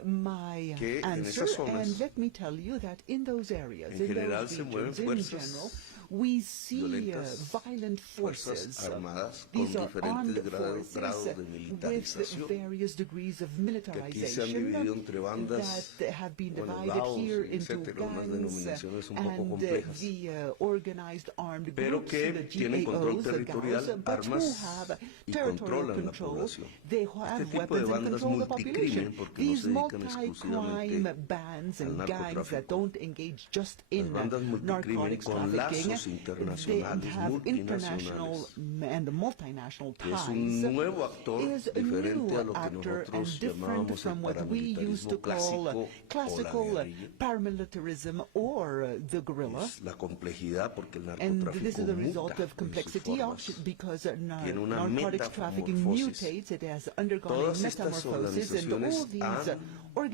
my que en answer, esas zonas, and let me tell you that in those areas, en in general those se mueven regions, in general, fuerzas we see violent fuerzas forces. armadas con These are armed diferentes grados de with militarización, various degrees of que aquí se han dividido entre bandas, that have been bueno, divided laos, here into etcétera, unas gangs denominaciones un poco and complejas, the organized armed pero groups, que the tienen control GAOs, the territorial, GAOs, but who armas have y territorial controlan la control. población. They have Este tipo de weapons and bandas control the multicrimen, population. porque no These se dedican multi-crime exclusivamente bands al and gangs that narcotráfico. don't engage just in Las bandas multicrimen narcotics con trafficking, lazos they internacionales, have international multinacionales, and multinational que es ties. un nuevo actor Is a diferente new a lo que actor and nosotros different llamábamos from el what we used to paramilitarismo call clásico o la guerrilla. paramilitarism or the guerrilla. Es la complejidad porque el And this narcotráfico is the result muta of en complexity sus formas. because Tiene una narcotics trafficking metamorfosis. mutates, it has undergone Todas a estas metamorphosis, and all organizaciones these han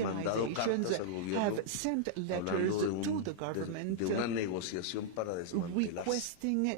mandado organizations cartas al gobierno have sent letters hablando to the government de una negociación para desmantelarse. requesting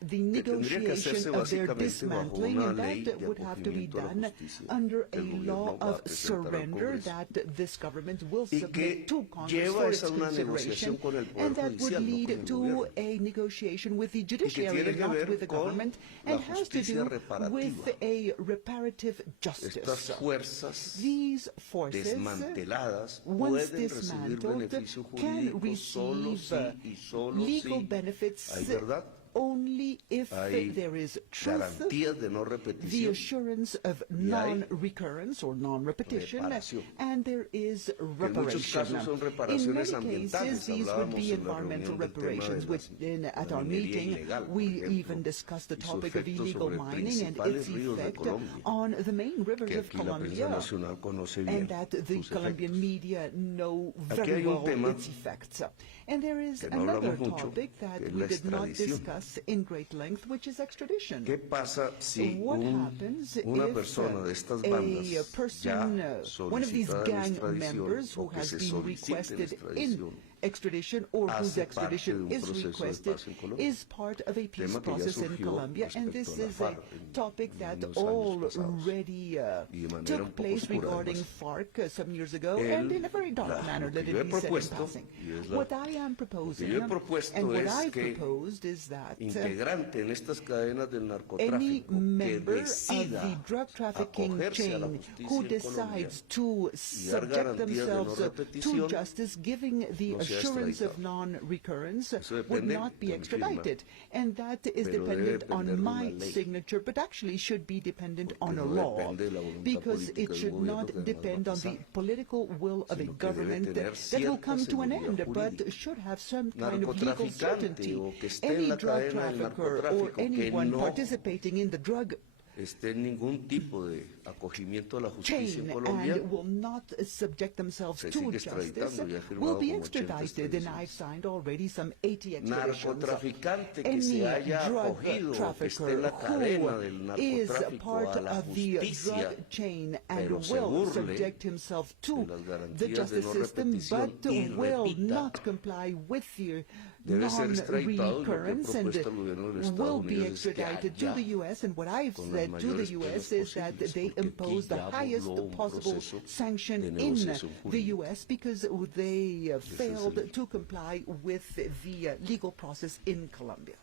the Que tendría que hacerse negotiation of their básicamente bajo dismantling, una and ley that de would have to be acogimiento a la done justicia under que a el law gobierno va a of presentar al surrender Congreso, that this government will y que submit to Congress lleva for its esa una negociación consideration, con el Poder and that would Judicial, no con lead el to gobierno, a negotiation with the y que judiciary tiene and que not ver with the con government, la and has to justicia do with reparativa. a reparative justice. Estas fuerzas These forces, desmanteladas once pueden recibir dismantled, beneficios can jurídicos solo receive si y solo legal si benefits hay verdad, only if hay there is truth, garantías de no the repetición assurance of y hay non-recurrence or non-repetition, reparación. and there is Que en muchos reparation. casos son In reparaciones many cases, ambientales. these would Hablábamos be en la environmental reunión del tema de reparations. At la our minería meeting, ilegal, por we ejemplo, even discussed the y su topic of efecto illegal sobre mining and principales its ríos de effect Colombia, on the main rivers que of aquí la prensa Colombia, nacional conoce bien and that the sus Colombian efectos. media know Aquí very hay un well tema its effects. And there is que no another hablamos mucho, topic that que es we la did not extradición. discuss in great length, which is extradition. ¿Qué pasa si What happens una if persona de estas a bandas person, ya one of these solicitada gang extradición members who o que has se been solicite la requested in extradición extradition or whose hace parte de extradition un is proceso de requested paz en Colombia? is part of a peace Tema que ya process in surgió Colombia, and this respecto a la is a FARC en topic that unos años pasados. already Y de manera un took poco place oscura, regarding además. FARC some years ago, and in a very dark manner, Lo que let yo he it be said in propuesto, passing. y es What I am proposing, yo he propuesto and what es I've que proposed is that integrante en estas cadenas del any narcotráfico que member of decida the drug trafficking acogerse a la chain justicia who en Colombia decides to y dar subject garantías de no themselves to repetición, justice, giving the no sea assurance of extraditado. non-recurrence, Eso would depende not be de mi firma, extradited. And that is pero debe dependent depender on de una my ley. signature, but actually should be dependent Porque on a no law, depende de la voluntad because política it del should gobierno, not que además va a depend on the pasar, political will of a sino que debe government tener that will come cierta to an seguridad end, but jurídica. should have some kind of legal Narcotraficante certainty. o que esté en Any la drug cadena del trafficker or narcotráfico que anyone no participating in the drug esté en ningún tipo de acogimiento a la justicia en chain Colombia, and will not subject themselves se to sigue justice extraditando. Ya he firmado will be como 80 extradited, and I've extradiciones. signed already some 80 extraditions. Narcotraficante que Any se haya drug acogido o que esté trafficker en la cadena who del is narcotráfico part a la of the justicia, drug chain and pero se will burle subject himself to de las garantías the de justice no system, repetición but y will repita, not comply with the debe ser extraditado, y lo que he non-recurrence and propuesto al gobierno de los Estados will be Unidos es que extradited to allá, the U.S. And what I've con las said to the mayores U.S. penas is that posibles, they porque aquí impose the ya highest voló un possible proceso sanction de in negociación the jurídica. U.S. because they Ese es failed el- to comply with the legal process in Colombia.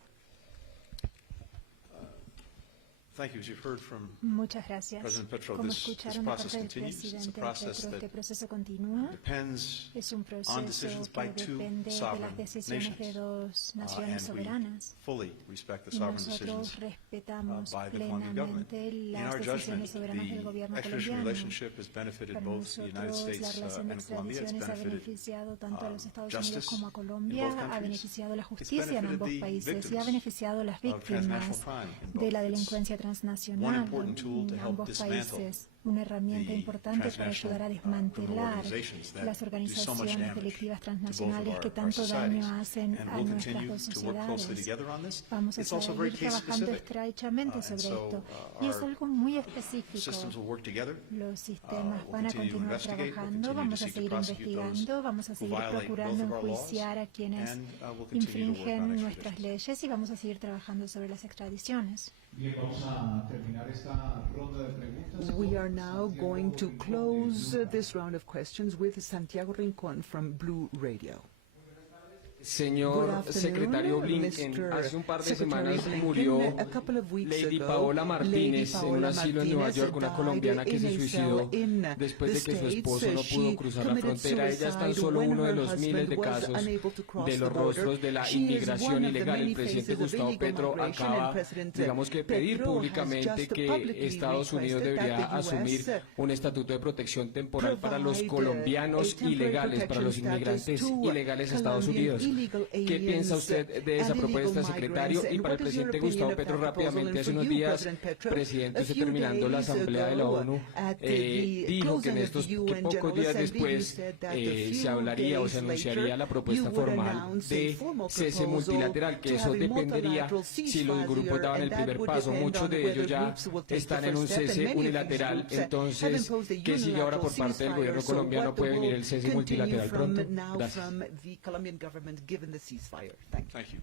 Thank you. As you've heard from Muchas gracias. President Petro, Como this escucharon de process parte del continues. It's a presidente process Petro, that este proceso continúa. depends Es un on proceso decisions que by two depende de sovereign las decisiones de nations. dos naciones And we soberanas. fully respect the Y sovereign nosotros decisions respetamos by the Colombian government. plenamente In las our decisiones judgment, soberanas del the gobierno extradition colombiano. relationship has benefited Para both the United nosotros, la States relación de and Colombia. It's extradiciones ha benefited beneficiado tanto a los Estados justice Unidos como a in Colombia, both ha countries. beneficiado la It's justicia en benefited ambos the países y ha victims beneficiado a las of transnational víctimas crime in de both. la It's delincuencia one transnacional important tool to en help ambos dismantle países, una herramienta the importante para ayudar a desmantelar organizations that las do so much organizaciones damage delictivas to both of transnacionales que our tanto daño societies. hacen And a we'll nuestras continue dos to work closely sociedades. together on this. Vamos a It's also very seguir case trabajando specific. estrechamente And sobre so, esto. Y es our algo muy específico. systems will work together. Los sistemas We'll van a continue to continuar investigate, we'll trabajando, continue vamos to a seek to seguir prosecute investigando, vamos a who seguir violate procurando both of our laws, enjuiciar a quienes and we'll continue to work on infringen nuestras extradition. leyes y vamos a seguir trabajando sobre las extradiciones. Bien, vamos a terminar esta ronda de preguntas. We are now going to close this round of questions with Santiago Rincón from Blue Radio. Señor secretario Blinken, hace un par de semanas murió Lady Paola Martínez en un asilo en Nueva York, una colombiana que se suicidó después de que su esposo no pudo cruzar la frontera. Ella es tan solo uno de los miles de casos de los rostros de la inmigración ilegal. El presidente Gustavo Petro acaba, digamos que, pedir públicamente que Estados Unidos debería asumir un estatuto de protección temporal para los colombianos ilegales, para los inmigrantes ilegales a Estados Unidos. ¿Qué piensa usted de esa propuesta, secretario? Y para el presidente Gustavo Petro, rápidamente, hace unos días, presidente, usted terminando la Asamblea de la ONU, dijo que en estos que pocos días después se hablaría o se anunciaría la propuesta formal de cese multilateral, que eso dependería si los grupos daban el primer paso. Muchos de ellos ya están en un cese unilateral. Entonces, ¿qué sigue ahora por parte del gobierno colombiano? ¿Puede venir el cese multilateral pronto? Gracias. Thank you.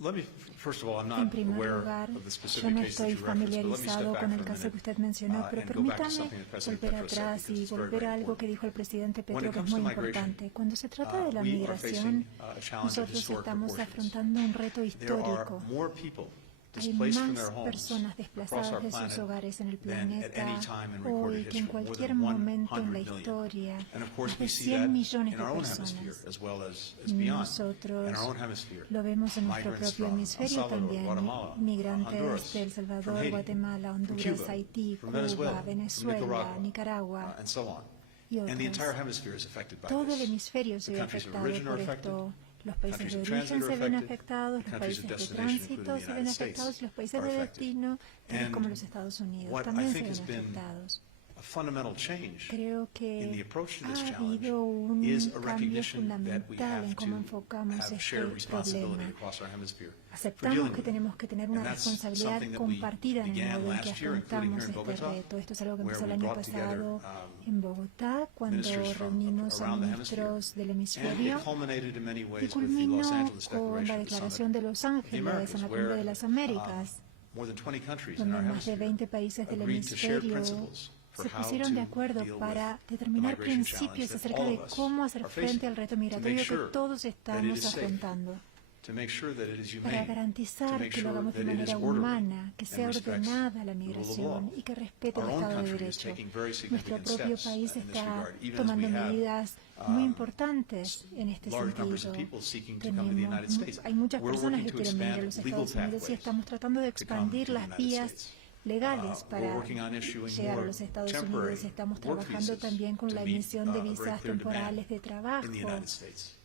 Let me, first of all, I'm En not primer aware lugar, of the yo specific no case that estoy you referenced, but let me familiarizado step back con el for a caso que minute usted mencionó, pero and go back to permítame something that President volver Petro said, atrás because y it's very, volver very a algo que important. dijo el presidente When Petro, it que es comes to muy migration, importante. Cuando se trata de la we are migración, facing a challenge of nosotros historic estamos proportions. afrontando un reto There are histórico. more people Hay displaced from más their homes personas across desplazadas our de sus planet hogares en el than at any planeta time in hoy recorded que en history, more cualquier than momento en 100 la million. historia. And of course Más we de see 100 that millones in de our own personas. hemisphere as well as beyond. Nosotros In our own hemisphere. lo vemos en nuestro Migrants propio from El hemisferio Salvador, también. Guatemala, Migrantes Honduras, de El from Salvador, Haiti, Guatemala, from Honduras, Cuba, Haití, from Cuba, Venezuela, from Venezuela, Nicaragua, Nicaragua and so on. y And the entire otros. hemisphere is affected by Todo el this. hemisferio se The ve countries of afectado origin por are affected. esto. Los países de Countries of origen transit se are ven affected. afectados, los Countries of países de destination, tránsito including se the ven United afectados y States, los países are de affected. destino, tales como And los Estados Unidos, what I también se think ven has been afectados. a fundamental change Creo in the que approach to this ha challenge habido un is a cambio recognition that we fundamental en have cómo to enfocamos have este shared responsibility problema. across our hemisphere for Aceptamos dealing que with it. tenemos que tener una And that's responsabilidad something that we compartida en el began modo en que last year, including afrontamos here in este Bogotá, reto. Esto es algo que where empezó el we año brought together pasado en Bogotá, cuando ministers from reunimos a around the hemisphere. ministros del And hemisferio it culminated in many y ways with the culminó Los Angeles con la Declaration, the Declaración Summit de Los of the Ángeles en Americas, la Cumbre de where las Américas, more than 20 countries in donde our más de hemisphere 20 países del agreed to share hemisferio principles for se how pusieron de to acuerdo deal para with determinar the migration principios challenge acerca that all de of us cómo hacer are frente facing, al reto to make migratorio que sure todos that it estamos is safe, afrontando, to make sure that it is para humane, to garantizar make que lo sure hagamos de that it is manera orderly humana, que sea and respects ordenada la the rule of migración law. y que respete el Our own Estado de country is Derecho. taking very Nuestro significant propio steps país in this está regard, even as tomando we have medidas muy importantes en este large numbers of sentido. people seeking to come to the United States. Hay muchas We're personas working que to quieren venir a expand los legal Estados Unidos y pathways estamos tratando de to come expandir to the las United vías States. legales We're para working on issuing llegar a more los Estados temporary Unidos. Estamos work trabajando visas también con to la meet, emisión de a very visas clear temporales de demand trabajo, in the United States.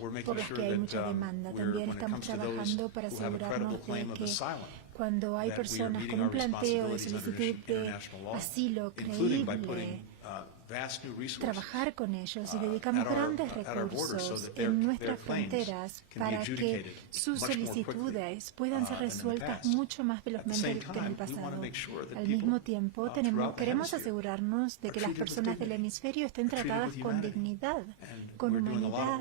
We're making por las sure que hay that mucha demanda. we're, También when it estamos comes to those trabajando para who have a credible asegurarnos claim de of que asylum, cuando hay that we are personas meeting con un our planteo de responsibilities under solicitud de international law, asilo including by creíble, putting vast new resources trabajar con ellos y dedicamos grandes recursos en nuestras fronteras para que sus solicitudes puedan ser resueltas mucho más velozmente que en el pasado. Al mismo tiempo, queremos asegurarnos de que las personas del hemisferio estén tratadas con dignidad, con humanidad,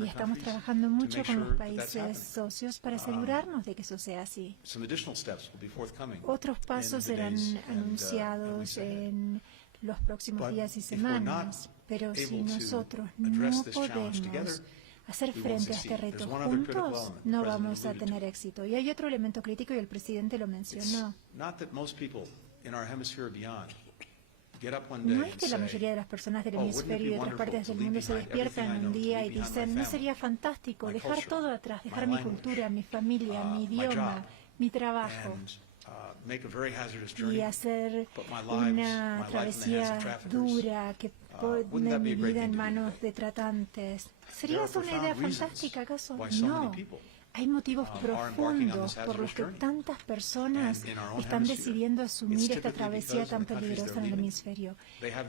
y estamos trabajando mucho con los países socios para asegurarnos de que eso sea así. Otros pasos serán anunciados en los próximos días y semanas, pero si nosotros no podemos hacer frente a este reto juntos, no vamos a tener éxito. Y hay otro elemento crítico y el presidente lo mencionó. No es que la mayoría de las personas del hemisferio y otras partes del mundo se despiertan un día y dicen, ¿no sería fantástico dejar todo atrás, dejar mi cultura, mi familia, mi idioma, mi trabajo, y hacer una travesía dura que pone mi vida en manos de tratantes? ¿Sería eso una idea fantástica, acaso? No. Hay motivos profundos por los que tantas personas están decidiendo asumir esta travesía tan peligrosa en el hemisferio.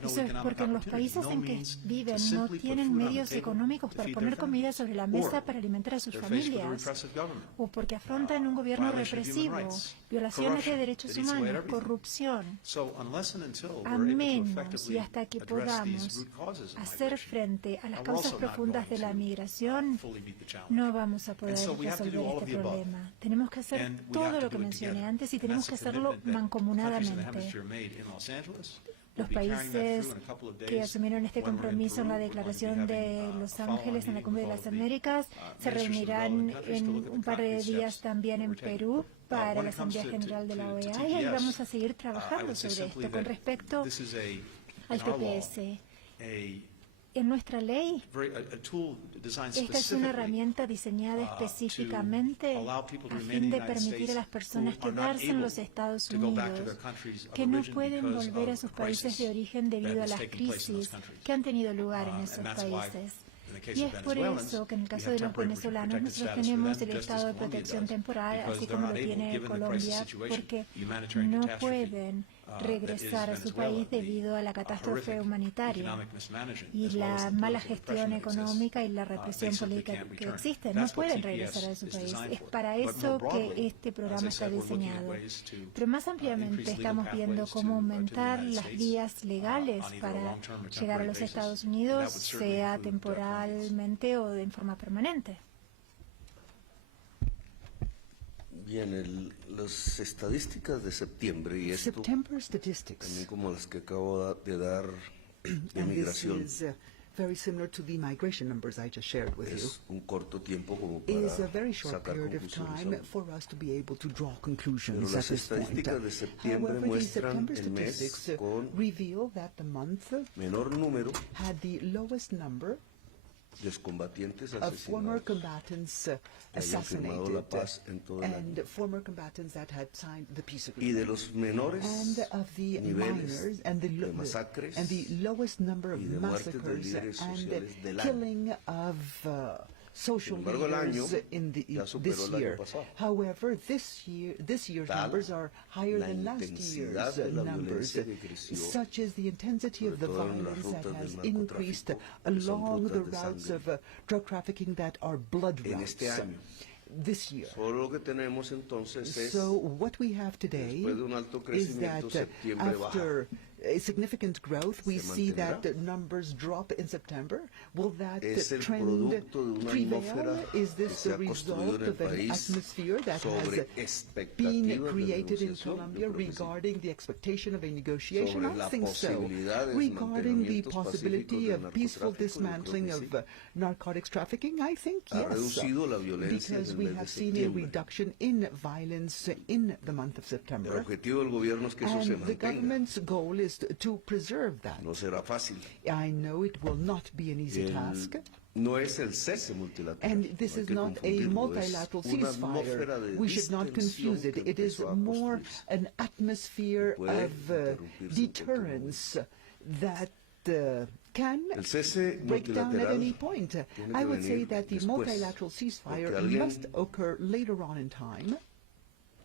Eso es porque en los países en que viven no tienen medios económicos para poner comida sobre la mesa para alimentar a sus familias, o porque afrontan un gobierno represivo, violaciones de derechos humanos, corrupción. A menos y hasta que podamos hacer frente a las causas profundas de la migración, no vamos a poder resolver este problema. Tenemos que hacer todo lo que mencioné antes y tenemos que hacerlo mancomunadamente. Los países que asumieron este compromiso en la Declaración de Los Ángeles en la Cumbre de las Américas se reunirán en un par de días también en Perú para la Asamblea General de la OEA, y ahí vamos a seguir trabajando sobre esto. Con respecto al TPS, en nuestra ley, esta es una herramienta diseñada específicamente a fin de permitir a las personas quedarse en los Estados Unidos que no pueden volver a sus países de origen debido a las crisis que han tenido lugar en esos países. Y es por eso que en el caso de los venezolanos nosotros tenemos el estado de protección temporal, así como lo tiene Colombia, porque no pueden regresar a su país debido a la catástrofe humanitaria y la mala gestión económica y la represión política que existe. No pueden regresar a su país. Es para eso que este programa está diseñado. Pero más ampliamente estamos viendo cómo aumentar las vías legales para llegar a los Estados Unidos, sea temporalmente o de forma permanente. Bien, las estadísticas de septiembre y esto, también como las que acabo de dar de migración, very similar to the migration numbers I just shared with you. es un corto tiempo como para Is a very short sacar period of time conclusiones. for us to be able to draw conclusions Pero at las this point. estadísticas de septiembre However, the muestran September el mes statistics con reveal that the month menor número had the lowest number de excombatientes of former asesinados combatants que hayan firmado la paz en todo el and año, former combatants that had signed the peace y de agreement. los menores And of the niveles minors and the, de masacres and the lowest number of y de muertes de massacres líderes and sociales del año. killing of social Sin embargo, el leaders año in ya superó this el año year. pasado. However, this year's Tal numbers are higher la than last intensidad year's de la numbers, violencia que creció, such as the intensity of the sobre todo en las violence that rutas has del increased narcotráfico, que son along the rutas de routes sangre. of drug trafficking that are blood En routes este año. this year. Solo lo que tenemos entonces es, So what we have today después de un alto is that crecimiento, septiembre baja. after a significant growth, we ¿Se see that mantendrá? numbers drop in September. Will that Es el trend producto de una prevail? atmósfera Is que this se the ha construido result en el of an país atmosphere that sobre has been expectativas de created in negociación? Colombia Yo creo que sí. regarding the expectation of a negotiation? Sobre I la think so. posibilidad de Regarding the desmantelamientos possibility pacíficos del of peaceful narcotráfico, yo creo dismantling que of sí. narcotics trafficking, I think Ha yes. reducido la violencia Because en el we mes de have seen a septiembre. reduction in violence in the month of El September. objetivo del gobierno es que eso se And the mantenga. government's goal is to preserve that. No será fácil. I know it will not be an easy task. No es el cese multilateral. And this no hay is que not a confundirlo. multilateral Es una atmósfera ceasefire. de We should not distensión confuse it. que It is empezó a more construirse. an atmosphere Puede of interrumpirse en cualquier deterrence that can El cese break down at multilateral any point. tiene I que would say venir that the después, multilateral ceasefire porque alguien- must occur later on in time.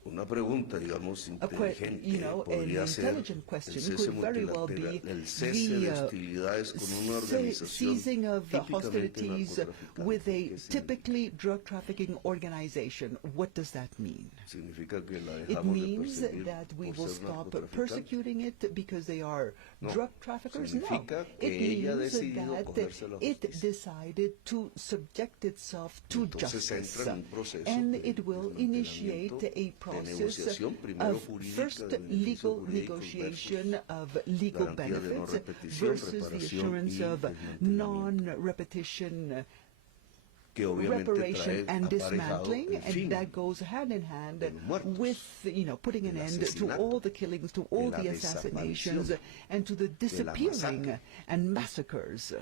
Una pregunta, digamos, A inteligente an podría ser intelligent el question cese could very well multilateral, be el cese de the hostilidades con una organización ceasing of típicamente hostilities narcotraficante. with a ¿Qué significa? typically drug trafficking organization. What does that mean? Significa que la It dejamos de means perseguir that we por will ser stop narcotraficante. persecuting it because they are No. drug traffickers? No. Significa que It ella ha means decidido that acogerse a la it justicia. decided to subject itself to Entonces justice. entra en un proceso And de it will initiate desmantelamiento, a de process negociación, primero of jurídica, first de beneficios legal jurídicos negotiation versus of legal garantía de no benefits repetición, versus the reparación assurance y of desmantelamiento. non-repetition que obviamente reparation trae and aparejado dismantling, el fin and that goes hand in hand de los muertos, with, putting an del end to asesinato, all the killings, to all de la the assassinations, desaparición, and to the de la disappearing masacre. and massacres.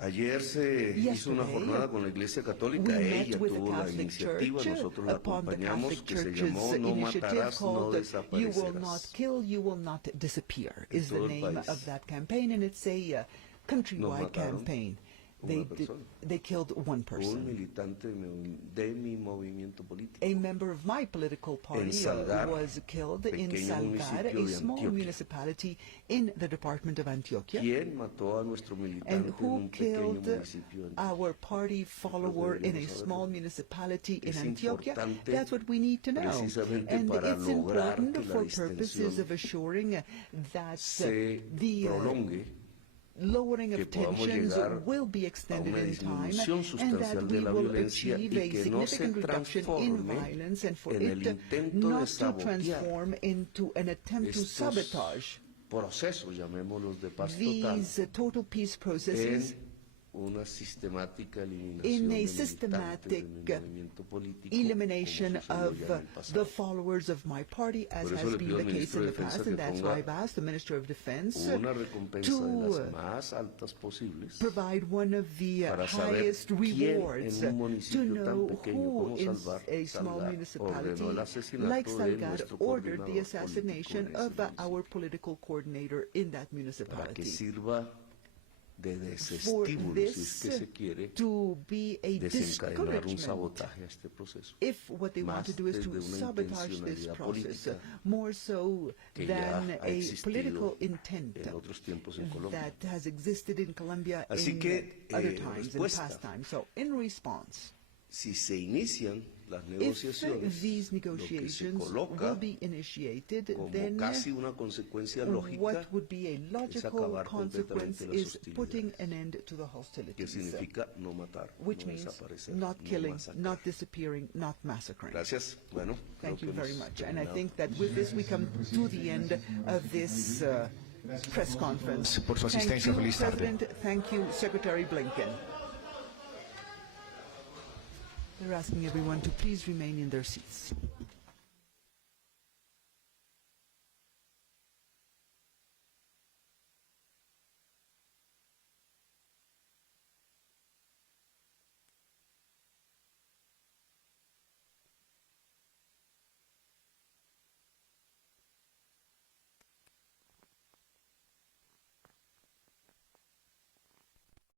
Ayer se hizo una Yesterday, jornada con la Iglesia Católica, We met ella with the tuvo la Catholic iniciativa, Church nosotros la upon the acompañamos, Catholic que se Church's llamó No initiative matarás, no called You Will Not desaparecerás. Kill, You Will Not Disappear is the todo el name país. of that campaign, and it's a countrywide mataron campaign. una persona. They killed one Un person. militante de mi movimiento político. A member of my political party Salgar, was killed in pequeño Salgar, municipio a de small Antioquia. municipality in the department of Antioquia. ¿Quién mató a nuestro militante And en who un pequeño killed municipio de Antioquia? our party follower in a deberíamos small saberlo. municipality in Es Antioquia? importante That's what we need to know. precisamente And para it's lograr important que la for purposes distensión of assuring that se the prolongue, lowering que of podamos tensions llegar will be a extended una in time, disminución and sustancial that de we la will violencia achieve y a que no se significant reduction in transforme violence, and for en el it intento de not to sabotear transform into an attempt to estos sabotage procesos, llamémoslos de paz total, these total peace processes una sistemática in eliminación a de systematic militantes de mi movimiento político, elimination como sucedió of ya en el pasado. the followers of my party, as Por eso has le been pido the al case ministro in de the past, Defensa and que that's why ponga I've asked the Minister of Defense una recompensa de to las más altas posibles provide one of the para saber highest quién rewards en un to municipio tan know pequeño who como in Salgar a small municipality ordenó el like asesinato de Salgar nuestro ordered the coordinador assassination político en of ese municipio, our political coordinator in that para que municipality. sirva de For desestímulo, this si es que se quiere, to be a desencadenar un discouragement sabotaje a este proceso. if what they want to Más do is to desde una sabotage this intencionalidad process, política more so que ya than ha a existido political intent en otros tiempos en Colombia. that has existed in Colombia Así in que, other times, in respuesta. past times. So, in response, Si se inician las if negociaciones, these lo que se negotiations will coloca be initiated, como then casi una consecuencia lógica what would be a logical acabar consequence completamente las is putting hostilidades, an end to the que hostilities, significa no matar, which no means desaparecer, not no killing, masacrar. not disappearing, not massacring. Gracias. Bueno, Thank creo you que very hemos much. And I terminado. think that with this we come to the end of this press conference. Por su Thank asistencia, you, feliz tarde. President. Thank you, Secretary Blinken. They're asking everyone to please remain in their seats.